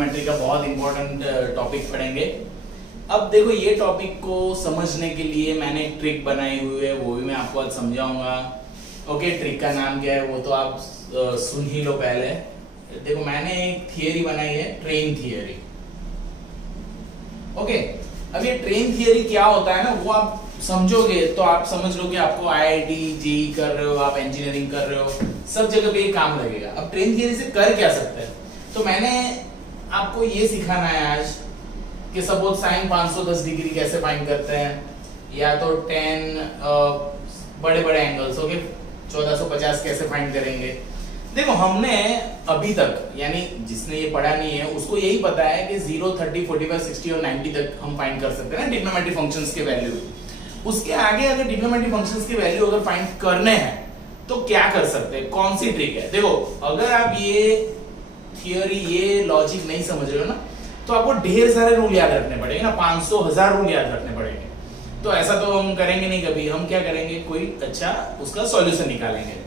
Trigonometry का बहुत important topic पढ़ेंगे। अब देखो ये टॉपिक को समझने के लिए मैंने एक ट्रिक बनाई हुई है, वो भी मैं आपको आज समझाऊंगा। ओके, ट्रिक का नाम क्या है वो तो आप सुन ही लो। पहले देखो मैंने एक थियरी बनाई है, ट्रेन थियरी। ओके, अब ये ट्रेन थियरी क्या होता है ना, वो आप समझोगे तो आप समझ लो कि आपको आईआईटी जेईई कर रहे हो, आप इंजीनियरिंग कर रहे हो, सब जगह पे ये काम लगेगा। अब ट्रेन थियरी से कर क्या सकते हैं, तो मैंने आपको ये सिखाना है आज कि सपोज साइन 510 डिग्री कैसे फाइंड करते हैं, या तो 10 बड़े बड़े एंगल्स, ओके 1450 कैसे फाइंड करेंगे। देखो हमने अभी तक, यानी जिसने ये पढ़ा नहीं है उसको यही पता है कि 0, 30, 45, 60 और 90 तक हम फाइंड कर सकते हैं ना ट्रिग्नोमेट्री फंक्शंस के वैल्यू। उसके आगे अगर ट्रिग्नोमेट्री फंक्शंस की वैल्यू अगर फाइंड करने हैं तो क्या कर सकते हैं, कौन सी ट्रिक है। देखो अगर आप ये थियोरी, ये लॉजिक नहीं समझ रहे हो ना, तो आपको ढेर सारे रूल याद रखने पड़ेंगे ना, 500 1000 रूल याद रखने पड़ेंगे। तो ऐसा तो हम करेंगे नहीं कभी। हम क्या करेंगे, कोई अच्छा उसका सॉल्यूशन निकालेंगे।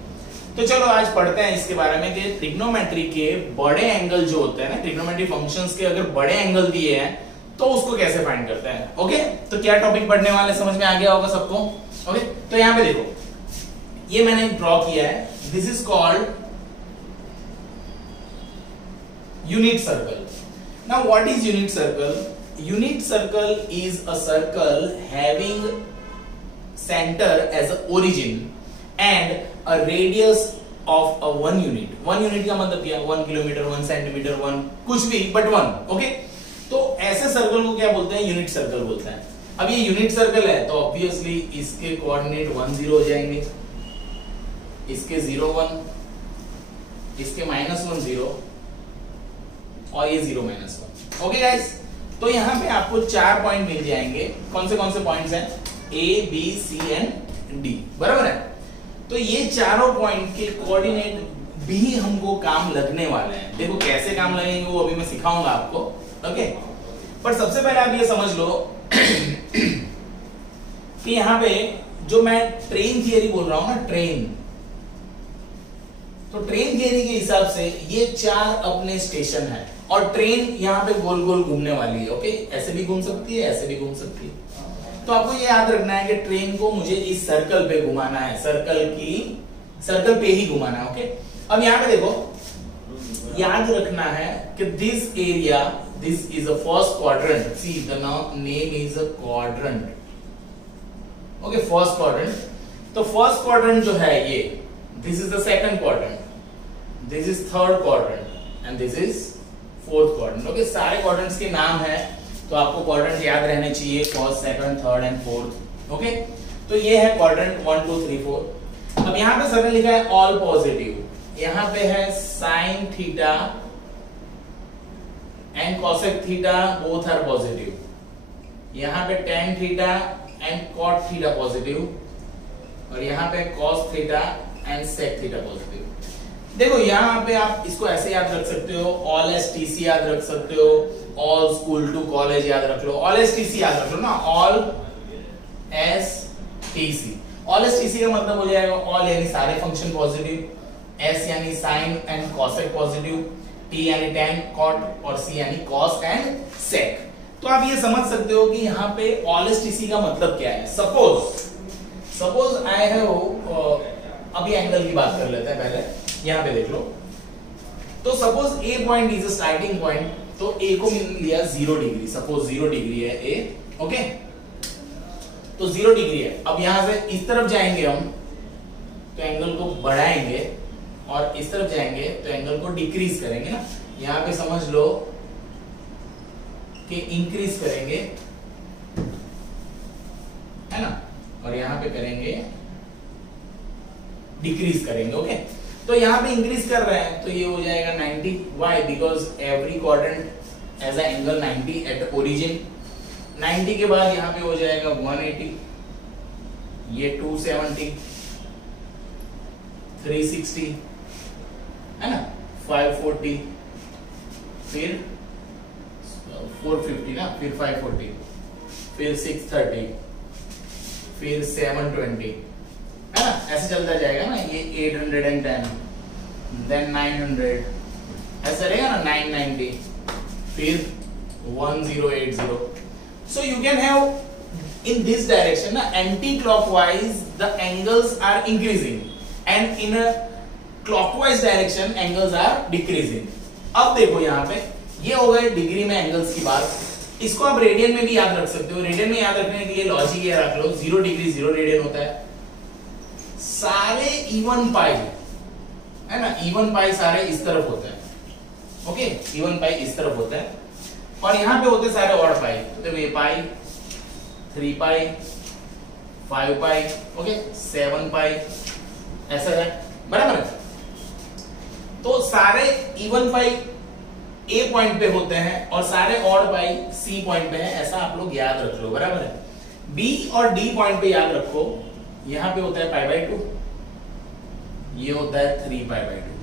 तो चलो आज पढ़ते हैं इसके बारे में कि ट्रिग्नोमेट्री के बड़े एंगल जो होते हैं ना, ट्रिग्नोमेट्री फंक्शंस के अगर बड़े एंगल दिए हैं तो उसको कैसे फाइंड करते हैं। ओके, तो क्या टॉपिक पढ़ने वाले समझ में आ गया होगा सबको। ओके, तो यहां पे देखो ये मैंने ड्रॉ किया है, this is called unit circle. Now what is unit circle? Unit circle is a circle having center as a origin and a radius of a 1 unit। 1 unit का मतलब क्या, 1 किलोमीटर, 1 सेंटीमीटर, 1 कुछ भी बट 1। ओके, तो ऐसे circle को क्या बोलते हैं, यूनिट सर्कल बोलते हैं। अब ये यूनिट सर्कल है तो ऑब्वियसली इसके कोऑर्डिनेट 1 0 हो जाएंगे, इसके 0 1, इसके -1 0 और ये 0 -1। ओके गाइस, तो यहां पे आपको 4 पॉइंट मिल जाएंगे। कौन से पॉइंट्स हैं, A B C and D, बराबर है। तो ये चारों पॉइंट के कोऑर्डिनेट भी हमको काम लगने वाले हैं। देखो कैसे काम लगेंगे वो अभी मैं सिखाऊंगा आपको। ओके, पर सबसे पहले आप ये समझ लो कि यहां पे जो मैं ट्रेन थियरी बोल रहा हूं ना, ट्रेन, तो ट्रेन थियरी के हिसाब से ये 4 अपने स्टेशन है और ट्रेन यहां पे गोल गोल घूमने वाली है। ओके, ऐसे भी घूम सकती है, ऐसे भी घूम सकती है। तो आपको ये याद रखना है कि ट्रेन को मुझे इस सर्कल पे घुमाना है, सर्कल पे ही घुमाना है। ओके, अब यहां पे देखो याद रखना है कि this area, this is a first quadrant. See the name is a quadrant. Okay, first quadrant. तो फर्स्ट क्वाड्रेंट जो है ये, this is the second quadrant, this is third quadrant and this is fourth quadrant. Okay, सारे quadrants के नाम है तो आपको क्वाड्रेंट याद रहने चाहिए, first, second, third and fourth. Okay, तो ये है क्वाड्रेंट 1 2 3 4। अब यहां पे सर ने लिखा है ऑल पॉजिटिव, यहां पे है sine theta and cosec theta both are positive, यहां पे tan theta and cot theta positive, और यहां पे cos theta and sec theta positive. देखो यहां पे आप इसको ऐसे याद रख सकते हो, ऑल एसटीसी याद रख सकते हो, ऑल स्कूल टू कॉलेज याद रख लो, ऑल एसटीसी याद रख लो ना, ऑल एसटीसी। ऑल एसटीसी का मतलब हो जाएगा ऑल यानी सारे फंक्शन पॉजिटिव, एस यानी sine and cosec positive, T यानी टेन, कॉट और सी यानी कॉस एंड सेक। तो आप ये समझ सकते हो कि यहाँ पे ऑल एसटीसी का मतलब क्या है। सपोज आई हैव, अभी एंगल की बात कर लेते हैं पहले, यहां पे देख लो। तो suppose A point is a starting point, तो ए को मैंने लिया 0 डिग्री, सपोज 0 डिग्री है ए। ओके, तो 0 डिग्री है। अब यहां से इस तरफ जाएंगे हम तो एंगल को बढ़ाएंगे, और इस तरफ जाएंगे तो एंगल को डिक्रीज करेंगे ना। यहां पे समझ लो कि इंक्रीज करेंगे, है ना, और यहां पे करेंगे डिक्रीज करेंगे। ओके, तो यहां पे इंक्रीज कर रहे हैं तो ये हो जाएगा 90। Why? Because every quadrant as a angle 90 at origin. 90 के बाद यहां पे हो जाएगा 180, ये 270, 360, है ना, 540, फिर 450 ना, फिर 540, फिर 630, फिर 720, है ना, ऐसे चलता जाएगा ना। ये 810, देन 900, ऐसा रहेगा ना, 990, फिर 1080. So you can have in this direction na anti-clockwise the angles are increasing and in a clockwise direction angles are decreasing. अब देखो यहाँ पे ये हो गए डिग्री में एंगल्स की बात. इसको आप रेडियन में भी याद रख सकते हो. रेडियन में याद रखने के लिए लॉजिक ये रख लो 0 डिग्री 0 रेडियन होता है. सारे इवन पाई है ना, इवन पाई सारे इस तरफ होते हैं. ओके, इवन पाई इस तरफ होता है और यहाँ पे होते सारे ऑड पाई. तो देखो ये पाई 3 पाई 5 पाई ओके 7 पाई ऐसा है बराबर है. तो सारे इवन पाई ए पॉइंट पे होते हैं और सारे ऑड पाई सी पॉइंट पे है. ऐसा आप लोग याद रख लो बराबर है. बी और डी पॉइंट पे याद रखो. यहां पे होता है पाई बाई 2, ये होता है 3 पाई बाई 2,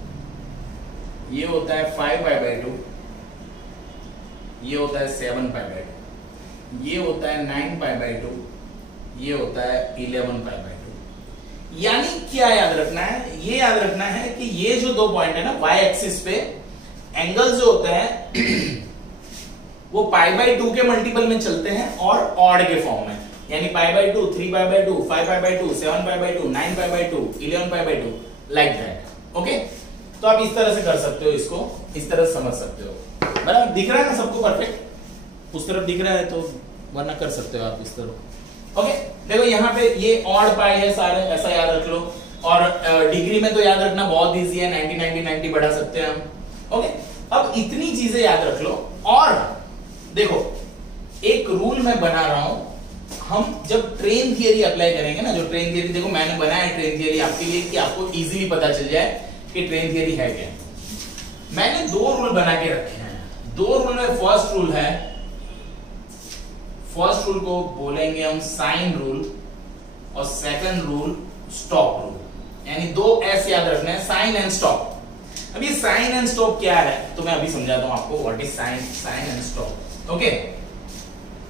ये होता है 5 पाई बाई 2, ये होता है 7 पाई बाई 2, ये होता है 9 पाई बाई 2, ये होता है 11 पाई बाई 2. यानी क्या याद रखना है? ये याद रखना है कि ये जो दो पॉइंट है ना वाई एक्सिस पे एंगल्स जो होते हैं वो पाई बाई 2 के मल्टीपल में चलते हैं और ऑड के फॉर्म में. यानी pi by 2, 3 pi by 2, 5 pi by 2, 7 pi by 2, 9 pi by 2, 11 pi by 2 like that. Okay, तो आप इस तरह से कर सकते हो, इसको इस तरह से समझ सकते हो. बराबर दिख रहा है ना सबको परफेक्ट? उस तरफ दिख रहा है तो वरना कर सकते हो आप इस तरह. ओके, देखो यहाँ पे ये ऑड पाई है सारे, ऐसा याद रख लो. और डिग्री में तो याद रखना बहुत इजी है, 90 90 90 बढ़ा सकते हैं हम. ओके, अब इतनी चीजें याद रख लो. और देखो एक रूल मैं बना रहा हूं. हम जब ट्रेन थियरी अप्लाई करेंगे ना, जो ट्रेन थियरी देखो मैंने बनाया है ट्रेन थियरी आपके लिए कि आपको इजीली पता चल जाए कि ट्रेन थियरी है क्या. मैंने 2 रूल बना के रखे हैं. 2 रूल में फर्स्ट रूल है, फर्स्ट रूल को बोलेंगे हम साइन रूल और सेकंड रूल स्टॉप रूल. यानी 2 एस याद रखना है, साइन एंड स्टॉप. अब ये साइन एंड स्टॉप क्या है तो मैं अभी समझाता हूं आपको what is sign and stop. Okay,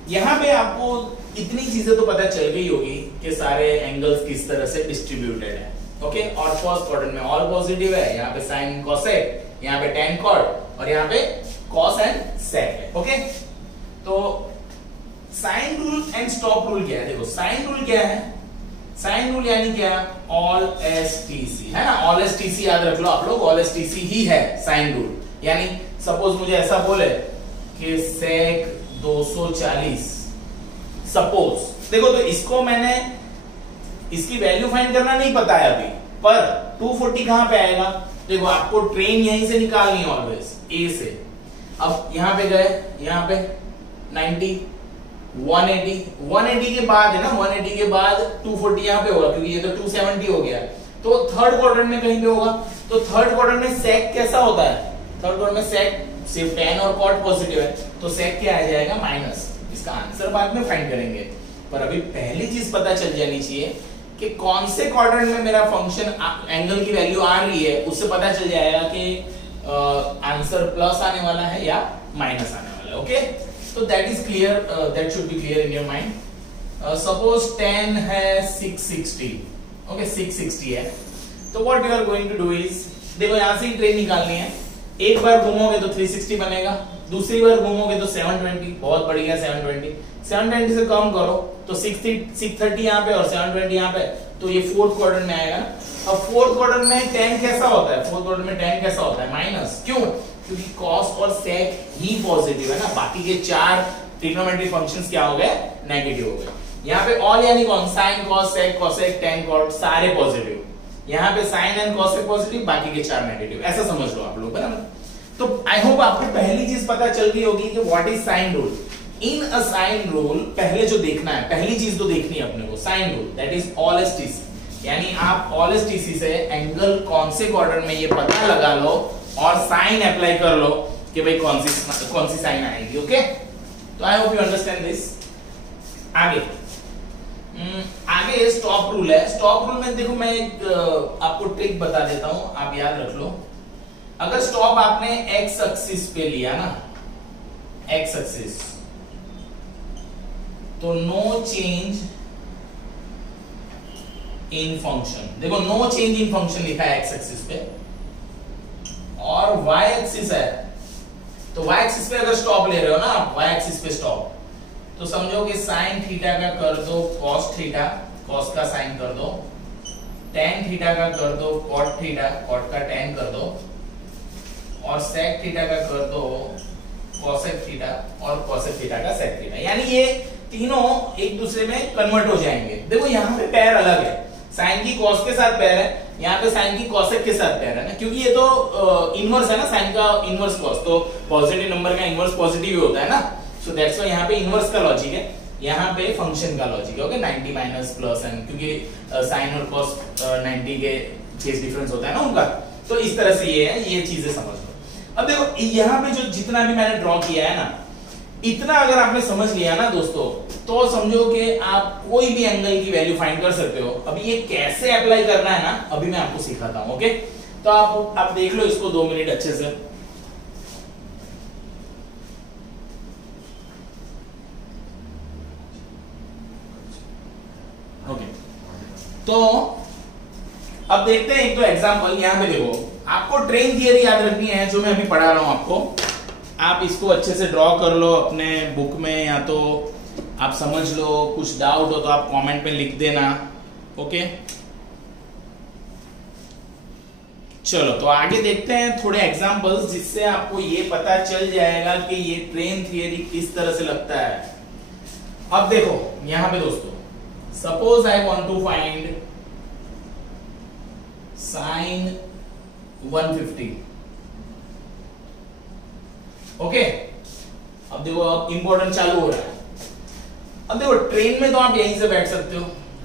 यहां पे आपको इतनी चीजें तो पता चल गई होगी कि सारे एंगल्स किस तरह से डिस्ट्रीब्यूटेड है. ओके, और फर्स्ट क्वाड्रेंट में ऑल पॉजिटिव है. यहाँ पे साइन कोसेक, यहाँ पे टेन कॉट और यहाँ पे कॉस एंड सेक है. ओके, तो sine rule and stop rule क्या है? देखो साइन रूल क्या है? साइन रूल यानी क्या? ऑल एस टी सी है ना. ऑल एस टी सी याद रख लो आप लोग, ऑल एस टी सी ही है साइन रूल. यानी सपोज मुझे ऐसा बोले कि सेक 240 सपोज. देखो तो इसको मैंने इसकी वैल्यू फाइंड करना नहीं पता है अभी, पर 240 कहां पे आएगा? देखो आपको ट्रेन यहीं से निकालनी है ऑलवेज ए से. अब यहां पे गए, यहां पे 90 180 के बाद है ना, 180 के बाद 240 यहां पे होगा क्योंकि ये तो 270 हो गया. तो थर्ड क्वाड्रेंट में कहीं पे होगा. तो थर्ड क्वाड्रेंट में सेक कैसा होता है? थर्ड क्वाड्रेंट में सेक सिर्फ टेन और कॉट पॉजिटिव है तो सेक क्या आ जाएगा? माइनस. इसका आंसर बाद में फाइंड करेंगे, पर अभी पहली चीज पता चल जानी चाहिए कि कौन से क्वाड्रेंट में मेरा फंक्शन एंगल की वैल्यू आ रही है. उससे पता चल जाएगा कि आंसर प्लस आने वाला है या माइनस आने वाला है. Okay, so that is clear, that should be clear in your mind. Suppose 10 है 660. Okay, 660 है. तो what you are going to do is, देखो यहाँ से ही ट्रेन निकालनी है. एक बार घूमोगे तो 360 बनेगा, दूसरी बार घूमोगे तो 720. बहुत बढ़िया 720 से कम करो तो 630 यहाँ पे और 720 यहाँ पे, तो ये फोर्थ क्वाड्रेंट में आएगा. अब फोर्थ क्वाड्रेंट में 10 कैसा होता है? फोर्थ क्वाड्रेंट में 10 कैसा होता है? माइनस. क्यों? क्योंकि कॉस और सेक ही पॉजिटिव है ना. बाकी के 4 ट्रिग्नोमेट्रिक फंक्शंस क्या हो गए? नेगेटिव हो गए. यहाँ पे ऑल यानी कौन? Sine cos sec cosec tan cot सारे पॉजिटिव. यहाँ पे साइन एंड कोसेक पॉजिटिव, बाकी के 4 नेगेटिव. ऐसा समझ लो आप लोग बराबर. तो आई होप आपको पहली चीज पता चल गई होगी कि what is sine rule. In a sine rule पहले जो देखना है, पहली चीज तो देखनी है अपने को, sine rule that is all S T C. यानी आप ऑल एस टी सी से एंगल कौन से क्वाड्रेंट में ये पता लगा लो और साइन अप्लाई कर लो कि भाई कौन सी साइन आएगी. ओके, तो I hope you understand this. आगे स्टॉप रूल है. स्टॉप रूल में देखो मैं एक आपको ट्रिक बता देता हूं, आप याद रख लो. अगर स्टॉप आपने एक्स एक्सिस पे लिया ना, एक्स एक्सिस, तो नो चेंज इन फंक्शन. देखो नो चेंज इन फंक्शन लिखा है एक्स एक्सिस पे, और वाई एक्सिस है तो y एक्सिस पे अगर स्टॉप ले रहे हो ना आप, y एक्सिस पे स्टॉप, तो समझो कि साइन थीटा का कर दो कॉस थीटा, कॉस का साइन कर दो, टेन थीटा का कर दो कॉट थीटा, कॉट का टेन कर दो, और सेक थीटा का कर दो कॉसेक थीटा, और कॉसेक थीटा का सेक थीटा। यानी ये तीनों एक दूसरे में कन्वर्ट हो जाएंगे। देखो यहाँ पे पैर अलग है, साइन की कॉस के साथ पैर है, यहाँ पे साइन की कॉसेक के साथ पैर है ना, क्योंकि ये तो इनवर्स है ना, साइन का इनवर्स कॉस, तो पॉजिटिव नंबर का इनवर्स पॉजिटिव ही होता है ना, सो दैट्स व्हाई यहाँ पे इनवर्स का लॉजिक है, यहाँ पे फंक्शन का लॉजिक है। ओके, 90 माइनस प्लस एन, क्योंकि साइन और कॉस 90 के फेज डिफरेंस होता है ना उनका, तो इस तरह से ये है, ये चीजें समझ लो। अब देखो यहाँ पे जो जितना भी मैंने ड्रॉ किया है ना, इतना अगर आपने समझ लिया ना दोस्तों, तो समझो कि आप कोई भी एंगल की वैल्यू फाइंड कर सकते हो। अभी ये कैसे अप्लाई करना है ना, अभी मैं आपको सिखाता हूं। ओके, तो आप देख लो इसको 2 मिनट अच्छे से। ओके, तो अब देखते हैं एक तो एग्जांपल। यहां पे देखो, आपको ट्रेन थियरी याद रखनी है जो मैं अभी पढ़ा रहा हूं आपको। आप इसको अच्छे से ड्रॉ कर लो अपने बुक में, या तो आप समझ लो, कुछ डाउट हो तो आप कमेंट में लिख देना। ओके, चलो तो आगे देखते हैं थोड़े एग्जांपल्स, जिससे आपको ये पता चल जाएगा कि ये ट्रेन थियरी किस तरह से लगता है। अब देखो यहां पे दोस्तों, suppose I want to find sine 150। Okay, अब देखो, अब इंपॉर्टेंट चालू हो रहा है। अब देखो, ट्रेन में तो आप यहीं से बैठ सकते हो,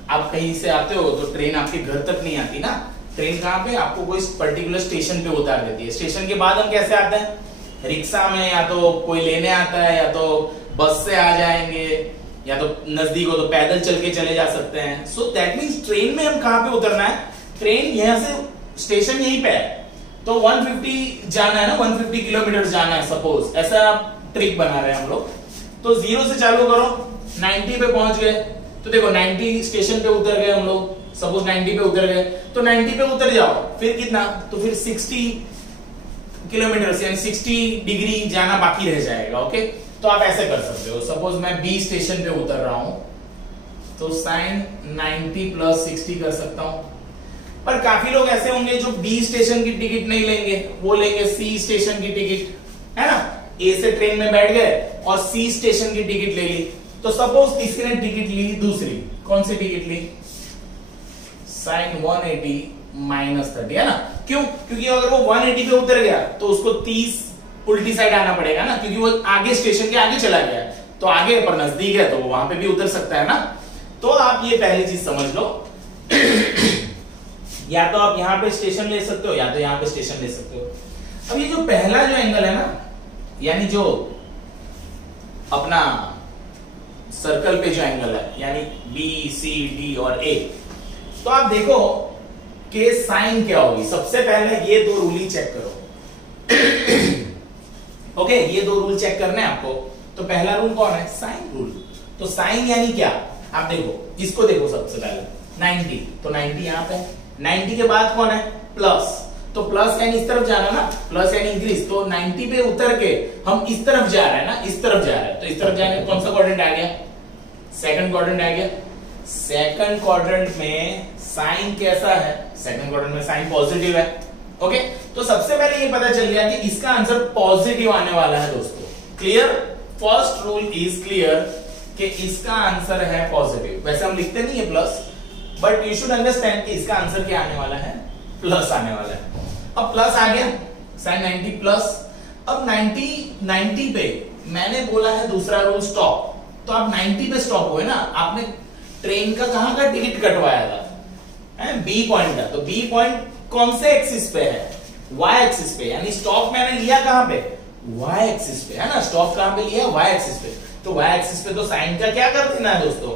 आप कहीं से आते हो तो ट्रेन आपके घर तक नहीं आती ना। ट्रेन कहां पे, आपको कोई पर्टिकुलर स्टेशन पे उतार देती है। स्टेशन के बाद हम कैसे आते हैं, रिक्शा में, या तो कोई लेने आता है, या तो बस से आ जाएंगे, या तो नजदीक हो तो पैदल चल के चले जा सकते हैं। सो दैट मीन्स ट्रेन में हम कहां पे उतरना है, ट्रेन यहां से, स्टेशन यहीं पे है, तो 150 जाना है ना, 150 किलोमीटर जाना है, सपोज ऐसा आप ट्रिक बना रहे हैं हम लोग। तो 0 से चालू करो, 90 पे पहुंच गए, तो देखो 90 स्टेशन पे उतर गए हम लोग, सपोज 90 पे उतर गए, तो 90 पे उतर जाओ, फिर कितना, तो फिर 60 किलोमीटर यानी 60 डिग्री जाना बाकी रह जाएगा। ओके, तो आप ऐसे कर सकते हो। सपोज मैं बी स्टेशन पे उतर रहा हूं, तो साइन 90 प्लस 60 कर सकता हूं। पर काफी लोग ऐसे होंगे जो बी स्टेशन की टिकट नहीं लेंगे, वो लेंगे सी स्टेशन की टिकट, है ना। ए से ट्रेन में बैठ गए और सी स्टेशन की टिकट ले ली। तो सपोज किसी ने टिकट ली दूसरी, कौन सी टिकट ली, साइन 180 माइनस 30, है ना। क्यों, क्योंकि अगर वो 180 पे उतर गया तो उसको 30 उल्टी साइड आना पड़ेगा ना, क्योंकि वो आगे स्टेशन के आगे चला गया, तो आगे पर नजदीक है तो वो वहां पे भी उतर सकता है ना। तो आप ये पहली चीज समझ लो। या तो आप यहां पे स्टेशन ले सकते हो, या तो यहां पे स्टेशन ले सकते हो। अब ये जो पहला जो एंगल है ना, यानी जो अपना सर्कल पे जो एंगल है, यानी बी सी डी और ए, तो आप देखो कि साइन क्या होगी। सबसे पहले ये 2 रूल ही चेक करो। ओके, ये 2 रूल चेक करने हैं आपको। तो पहला रूल कौन है, साइन रूल। तो साइन यानी क्या, आप देखो, इसको देखो सबसे पहले 90, तो 90 यहां पे, 90 के बाद कौन है, प्लस, तो प्लस यानी इस तरफ जाना ना, प्लस यानी इंक्रीज। तो 90 पे उतर के हम इस तरफ जा रहे हैं ना, इस तरफ जा रहे हैं, तो इस तरफ जाने कौन सा क्वाड्रेंट आ गया, सेकंड क्वाड्रेंट आ गया। सेकंड क्वाड्रेंट में साइन कैसा है, सेकंड क्वाड्रेंट में साइन पॉजिटिव है। ओके, तो सबसे पहले ये पता चल गया कि इसका आंसर पॉजिटिव आने वाला है दोस्तों। Clear, first rule is clear कि इसका आंसर है पॉजिटिव। वैसे हम लिखते नहीं है plus, but you should understand कि इसका आंसर क्या आने वाला है, प्लस आने वाला है। अब प्लस आ गया, साइन 90 प्लस। अब 90 पे मैंने बोला है दूसरा रूल स्टॉप, तो आप 90 पे स्टॉप हुए ना, आपने ट्रेन का कहां का टिकट कटवाया था, बी पॉइंट का। तो बी पॉइंट कौन से एक्सिस पे है, वाई एक्सिस पे, यानी स्टॉप मैंने लिया कहां पे, वाई एक्सिस पे, है ना। स्टॉप कहां पे लिया, वाई एक्सिस पे। तो वाई एक्सिस पे तो साइन का क्या कर देना है दोस्तों,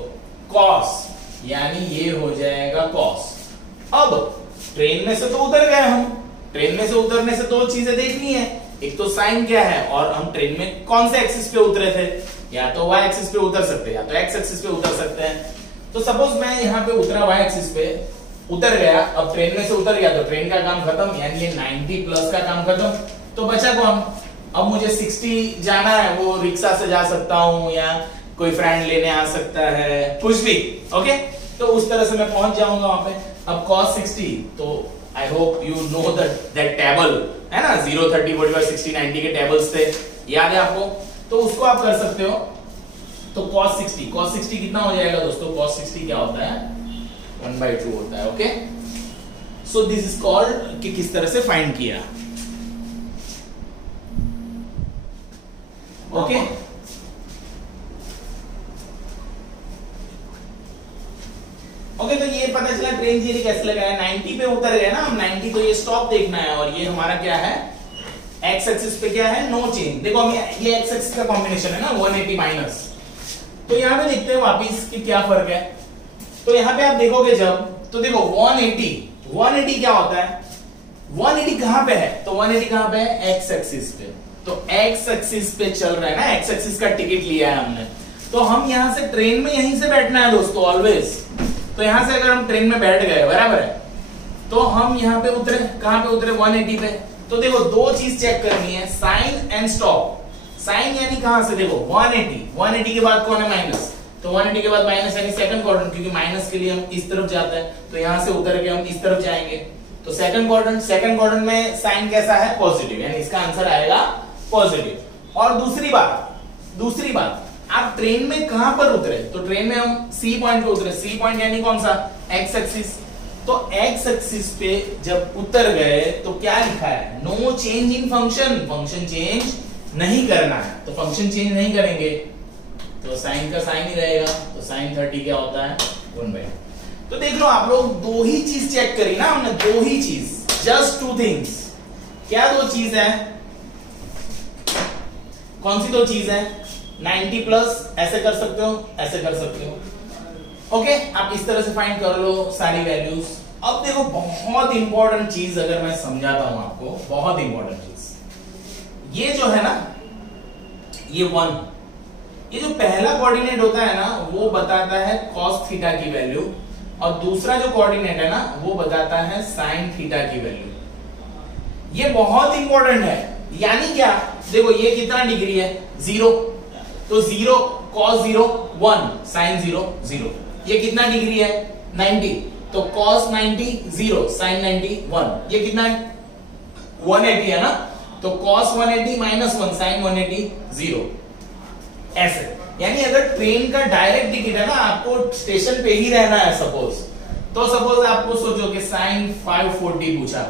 कॉस, यानी ये हो जाएगा कॉस। अब ट्रेन में से तो उतर गए हम, ट्रेन में से उतरने से 2 चीजें देखनी है, एक तो साइन क्या है, और हम ट्रेन में कौन से एक्सिस पे उतरे थे, या तो वाई एक्सिस पे उतर सकते हैं, या तो एक्स एक्सिस पे उतर सकते हैं। तो सपोज मैं यहाँ पे उतरा वाई एक्सिस पे, उतर गया, अब ट्रेन में से उतर गया तो ट्रेन का काम खत्म, यानी ये 90 प्लस का काम खत्म। तो बचा कौन, अब मुझे 60 जाना है, वो रिक्शा से जा सकता हूं या कोई फ्रेंड लेने आ सकता है, कुछ भी। ओके, तो उस तरह से मैं पहुंच जाऊंगा वहां पे। अब cos 60, तो I hope you know that table है ना, 0, 30, 45, 60, 90 के टेबल्स थे, याद है आपको? तो उसको आप कर सकते हो। तो cos 60 कितना हो जाएगा दोस्तों? cos 60 क्या होता है? 1/2 होता है। Okay, so this is called कि किस तरह से फाइंड किया। ओके, ओके, तो ये पता चला ट्रेन थियरी कैसे लगाया। 90 पे उतर गए ना हम, 90, तो ये स्टॉप देखना है, और ये हमारा क्या है? एक्स एक्सिस पे क्या है? No change. देखो हम ये एक्स एक्सिस का कॉम्बिनेशन है ना, 180 माइनस। तो यहां पे देखते हैं वापिस कि क्या फर्क है। तो यहां पे आप देखोगे जब, तो देखो 180 क्या होता है? 180 कहां पे है? तो 180 कहां पे है? एक्स एक्सिस पे। तो एक्स एक्सिस पे चल रहा है ना, एक्स एक्सिस का टिकट लिया है हमने, तो हम यहां से ट्रेन में यहीं से बैठना है दोस्तों, ऑलवेज। तो यहां से अगर हम ट्रेन में बैठ गए, बराबर है, तो हम यहां पे उतरे, कहां पे उतरे? 180 पे। तो देखो दो चीज चेक करनी है, साइन एंड स्टॉप। साइन यानी कहां से? देखो 180 के बाद कौन है? माइनस। तो 180 के बाद माइनस यानी सेकंड क्वाड्रेंट, क्योंकि माइनस के लिए हम इस तरफ जाते हैं, तो यहां से उतर के हम इस तरफ जाएंगे। तो सेकंड क्वाड्रेंट में साइन कैसा है? पॉजिटिव, यानी इसका आंसर आएगा पॉजिटिव। और दूसरी बात, आप ट्रेन में कहां पर उतरे? तो ट्रेन में हम सी पॉइंट पे उतरे। सी पॉइंट यानी कौन सा? X axis. तो एक्स एक्सिस पे जब उतर गए तो क्या लिखा है? No change in function. Function change नहीं करना है, तो फंक्शन चेंज नहीं करेंगे तो साइन का साइन ही रहेगा। तो साइन 30 क्या होता है? 1/2। तो देख लो आप लोग, दो ही चीज चेक करी ना हमने, दो ही चीज, जस्ट 2 थिंग्स। क्या दो चीज है? कौन सी दो चीज है? 90 प्लस, ऐसे कर सकते हो, ऐसे कर सकते हो। ओके, आप इस तरह से फाइंड कर लो सारी वैल्यूज। अब देखो बहुत इंपॉर्टेंट चीज अगर मैं समझाता हूं आपको, बहुत इंपॉर्टेंट चीज, ये जो है ना, ये 1, ये जो पहला कोऑर्डिनेट होता है ना, वो बताता है cos थीटा की वैल्यू, और दूसरा जो कोऑर्डिनेट है ना, वो बताता है sin थीटा की वैल्यू। ये बहुत इंपॉर्टेंट है। यानी क्या? देखो ये कितना डिग्री है? 0, तो 0 cos 0 1, sin 0 0। ये कितना डिग्री है? 90, तो cos 90 0, sin 90 1। ये कितना? 180 है ना, तो cos 180 -1, sin 180 0। ऐसे, यानी अगर ट्रेन का डायरेक्ट टिकट है ना, आपको स्टेशन पे ही रहना है सपोज, तो सपोज आपको सोचो कि sin 540 पूछा,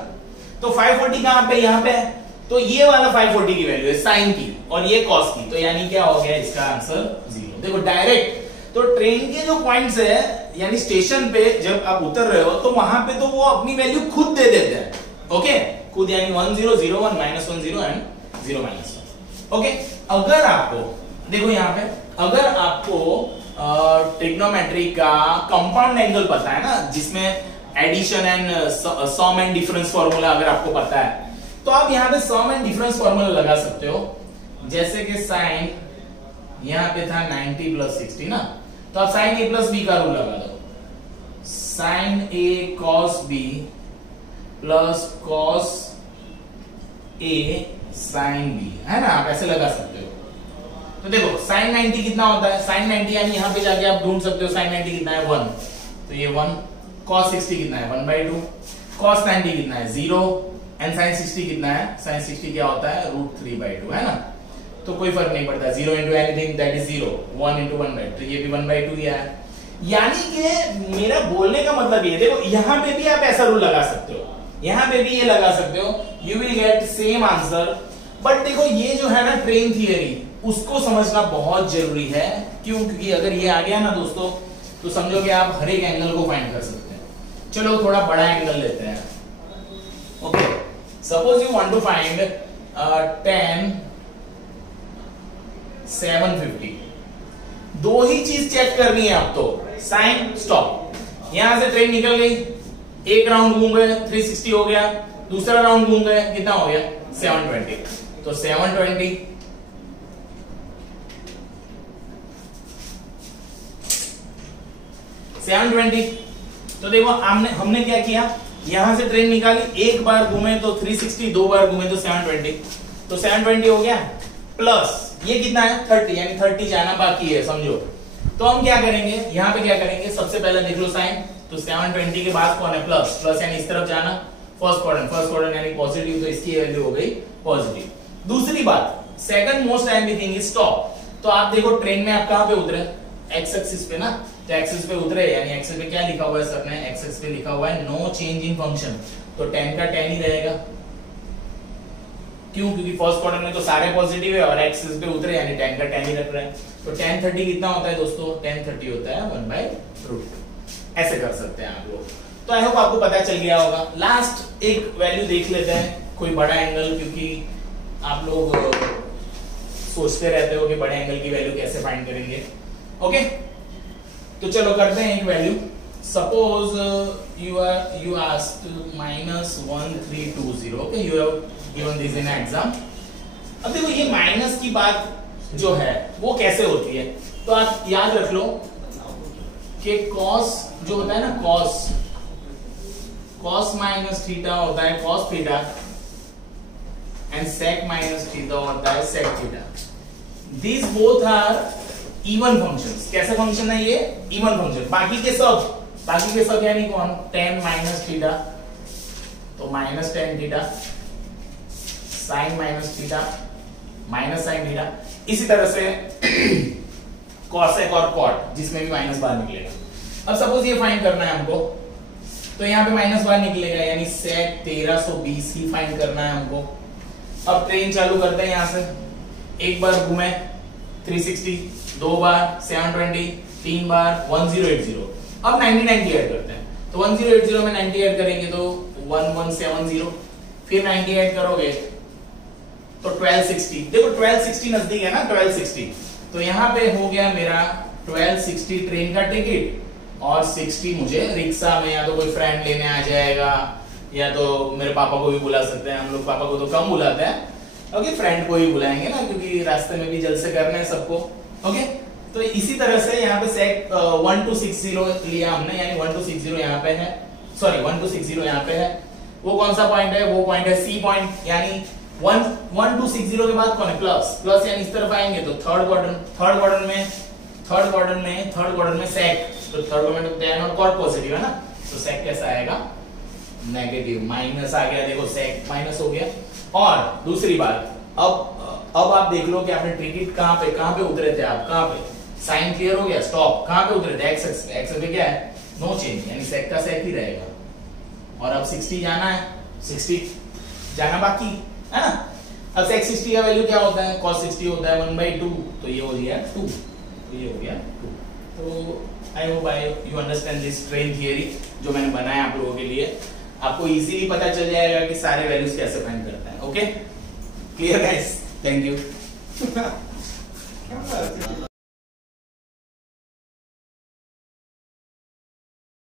तो 540 कहां पे? यहां पे है, तो ये वाला 540 की वैल्यू है साइन की, और ये कॉस की, तो यानी क्या हो गया? इसका आंसर 0। देखो डायरेक्ट, तो ट्रेन के जो पॉइंट्स है, यानी स्टेशन पे जब आप उतर रहे हो, तो वहां पे तो वो अपनी वैल्यू खुद दे देते हैं। ओके, खुद, यानी 1 0 0 1 -1 0 एंड 0 -1। ओके, अगर आपको देखो यहां पे, अगर आपको ट्रिग्नोमेट्री का कंपाउंड एंगल पता है ना, जिसमें addition and sum and difference formula अगर आपको पता है, तो आप यहां पे सम एंड डिफरेंस फॉर्मूला लगा सकते हो। जैसे कि साइन यहां पे था 90 + 60 ना, तो आप साइन a + b का रूल लगा दो। Sine a cos b plus cos a sin b, है ना, आप ऐसे लगा सकते हो। तो देखो sin 90 कितना होता है? sin 90 यानी यहां पे जाके आप ढूंढ सकते हो sin 90 कितना है? 1, तो ये 1। cos 60 कितना है? 1/2। cos 90 कितना है? 0। एंड sin 60 कितना है? sin 60 क्या होता है? √3/2, है ना। तो कोई फर्क नहीं पड़ता, 0 into anything that is 0, 1 into 1/2, तो ये भी 1/2 ही है। यानी कि मेरा बोलने का मतलब ये, देखो यहां पे भी आप ऐसा रूल लगा सकते हो, यहां पे भी ये लगा सकते हो, you will get same answer. But देखो ये जो है ना ट्रेन थियरी, उसको समझना बहुत जरूरी है। क्यों? क्योंकि अगर ये आ गया ना दोस्तों, तो समझो कि आप हर एक एंगल को फाइंड कर सकते हैं। चलो थोड़ा बड़ा एंगल लेते हैं। Okay, suppose you want to find tan 750। दो ही चीज चेक करनी है आप, तो साइन स्टॉप। यहां से ट्रेन निकल गई, एक राउंड घूम गए 360 हो गया, दूसरा राउंड घूम गए कितना हो गया? 720। तो 720 720, तो देखो हमने क्या किया, यहां से ट्रेन निकाली, एक बार घूमे तो 360, दो बार घूमे तो 720। तो 720 हो गया, प्लस ये कितना है 30, यानी 30 जाना बाकी है समझो। तो हम क्या करेंगे, यहाँ पे क्या करेंगे, सबसे पहले देख लो साइन, तो 720 के बाद कौन है प्लस, प्लस यानी इस तरफ जाना, फर्स्ट क्वाड्रेंट यानी पॉजिटिव, तो इसकी वैल्यू हो गई पॉजिटिव। दूसरी बात, second most time thing is stop. तो आप देखो ट्रेन में आप कहां पे उतरे, एक्स एक्सिस पे ना, तो एक्सिस पे उतरे, यानी एक्सिस पे क्या लिखा हुआ है सर ने, एक्सिस पे लिखा हुआ है नो चेंज इन फंक्शन, तो 10 का 10 ही रहेगा। क्यों, क्योंकि फर्स्ट क्वाड्रेंट में तो सारे पॉजिटिव है और एक्सिस पे उतरे यानी 10 का 10 ही रख रहे हैं। तो 10 30 कितना होता है दोस्तों, 10 30 होता है 1/√। ऐसे कर सकते हैं आप लोग। तो आई होप आपको पता चल गया होगा। लास्ट एक वैल्यू देख लेते हैं, कोई बड़ा एंगल, क्योंकि आप लोग सोचते रहते हो कि बड़े एंगल की वैल्यू कैसे फाइंड करेंगे। ओके, तो चलो करते हैं एक value. Suppose you asked -1320, okay, you have given this in exam। अब देखो ये माइनस की बात जो है वो कैसे होती है, तो आप याद रख लो कि cos जो होता है ना, cos माइनस थीटा होता है cos theta, and sec minus theta होता है sec theta. These both are even functions। कैसे फंक्शन है ये, even फंक्शन। बाकी के सब यानी कौन, tan माइनस थीटा, तो minus tan theta, sin minus theta, minus sin theta, इसी तरह से cosec और cot, जिसमें भी माइनस बाहर निकलेगा। अब सपोज ये फाइंड करना है हमको, तो यहाँ पे माइनस बाहर निकलेगा, यानी sec 1320 ही फाइंड करना है हमको। अब ट्रेन चालू करते हैं, यहां से एक बार घूमे 360, दो बार 720, तीन बार 1080। अब 90 ऐड करते हैं, तो 1080 में 90 ऐड करेंगे तो 1170, फिर 90 ऐड करोगे तो 1260। देखो 1260 नजदीक है ना, 1260, तो यहाँ पे हो गया मेरा 1260 ट्रेन का टिकट, और 60 मुझे रिक्शा में, या तो कोई फ्रेंड लेने आ जाएगा, या तो मेरे पापा को भी बुला सकते हैं। हम लोग पापा को तो कम बुलाते हैं, ओके, फ्रेंड को ही बुलाएंगे ना, क्योंकि रास्ते में भी जल्द से करना है सबको। ओके, तो इसी तरह से यहाँ पे sec 1260 लिया हमने, यानी 1260 यहाँ पे है, सॉरी 1260 यहाँ पे है। वो कौन सा पॉइंट है, वो पॉइंट है C पॉइंट, यानी 1260 के बाद कौन है प्लस, यानी इस तरफ आएंगे तो थर्ड क्वाड्रेंट में sec, तो थर्ड क्वाड्रेंट में tan और cot पॉजिटिव है ना, तो sec कैसा आएगा, नेगेटिव, माइनस आ गया, देखो sec माइनस हो गया। और दूसरी बात, अब आप देख लो कि आपने टिकट कहां पे उतरे थे, आप कहां पे, साइन क्लियर हो गया, स्टॉप कहां पे उतरे थे, एक्स पे क्या है, नो चेंज, यानी sec का sec ही रहेगा। और अब 60 जाना है, 60 जाना बाकी है ना। अब sec 60 का वैल्यू क्या होता है, cos 60 होता है 1/2, तो ये हो गया 2, तो ये हो गया 2। तो I hope you understand this train theory जो मैंने बनाया आप लोगों के लिए। आपको इजीली पता चल जाएगा कि सारे वैल्यूज कैसे फाइंड करता है। Okay, clear guys, thank you.